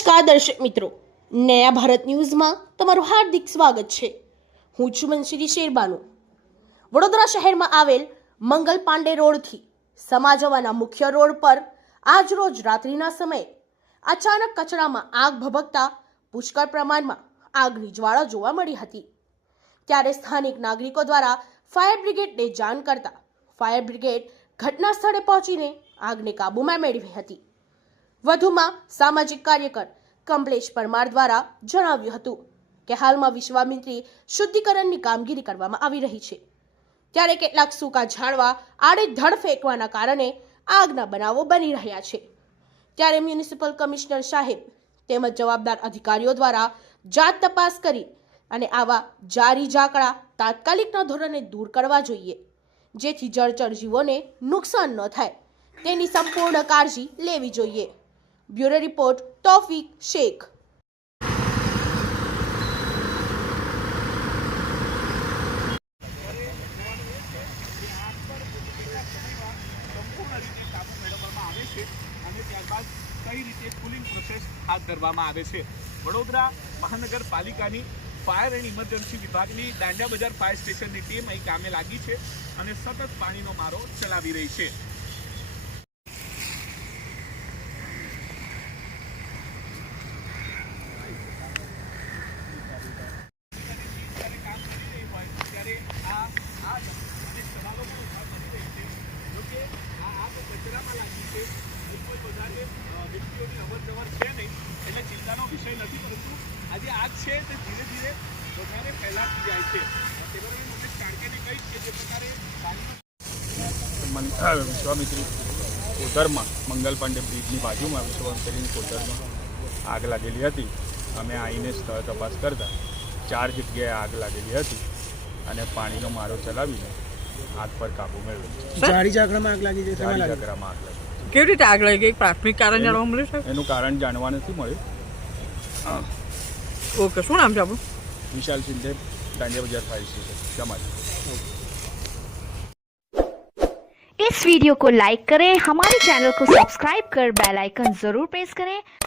નમસ્કાર દર્શક મિત્રો? નયા ભારત ન્યૂઝમાં તમારું હાર્દિક સ્વાગત છે. હું છું મનશ્રી શેરબાનુ. વડોદરા શહેરમાં આવેલ મંગલ પાંડે રોડથી સમાજવાના મુખ્ય રોડ પર આજ રોજ રાત્રિના સમયે અચાનક કચરામાં આગ ભભકતા પુષ્કળ પ્રમાણમાં આગની જ્વાળા જોવા મળી હતી. ત્યારે સ્થાનિક નાગરિકો દ્વારા ફાયર બ્રિગેડને જાણ કરતા ફાયર બ્રિગેડ ઘટના સ્થળે પહોંચીને આગને કાબૂમાં મેળવી હતી. વધુમાં સામાજિક કાર્યકર કમલેશ પરમાર દ્વારા જણાવ્યું હતું કે હાલમાં વિશ્વામિત્રી શુદ્ધિકરણની કામગીરી કરવામાં આવી રહી છે. ત્યારે કેટલાક સૂકા ઝાડવા આડેધડ ફેંકવાના કારણે આગના બનાવો બની રહ્યા છે. ત્યારે મ્યુનિસિપલ કમિશનર સાહેબ તેમજ જવાબદાર અધિકારીઓ દ્વારા જાત તપાસ કરી અને આવા જારી ઝાકડા તાત્કાલિકના ધોરણે દૂર કરવા જોઈએ, જેથી જળચર જીવોને નુકસાન ન થાય તેની સંપૂર્ણ કાળજી લેવી જોઈએ. Bureau report, Taufiq Shaikh. અને ત્યારબાદ કઈ રીતે કુલિંગ પ્રોસેસ હાથ ધરવામાં આવે છે વડોદરા મહાનગરપાલિકાની ફાયર એન્ડ ઇમરજન્સી વિભાગની દાંડિયા બજાર ફાયર સ્ટેશનની ટીમ અહીં કામે લાગી છે અને સતત પાણીનો મારો ચલાવી રહી છે જ્યારે કામ કરી રહી હોય ત્યારે આ આગ અને સવાલો પણ ઊભા કરી રહી છે જોકે આ આગ કચરામાં લાગી છે એ કોઈ વધારે અ, વ્યક્તિઓની અવર જવર છે નહીં એટલે ચિંતાનો વિષય નથી પરંતુ આ જે આગ છે તે ધીરે ધીરે વધારે ફેલાતી જાય છે. મને કે જે પ્રકારે પાણીનો વિશ્વામિત્રી કોતરમાં મંગલ પાંડે બ્રિજની બાજુમાં વિશ્વામિત્રીની કોતરમાં આગ લાગેલી હતી. અમે આવીને સ્થળ તપાસ કરતા ચાર જગ્યાએ આગ લાગેલી હતી અને પાણીનો મારો ચલાવીને આગ પર કાબુ મેળવ્યો. જાડી ઝાકડામાં આગ લાગી છે ચારી લાગી? આગ લાગી કેવી રીતે આગ લાગી? ગઈ પ્રાથમિક કારણ જાણવા મળ્યું છે એનું કારણ જાણવા નથી મળ્યું. ઓકે શું નામ છે આપણું વિશાલ સિંધે દાંડિયા બજાર ફાયર સ્ટેશન સમાજ इस वीडियो को लाइक करें हमारे चैनल को सब्सक्राइब कर बेल आइकन जरूर प्रेस करें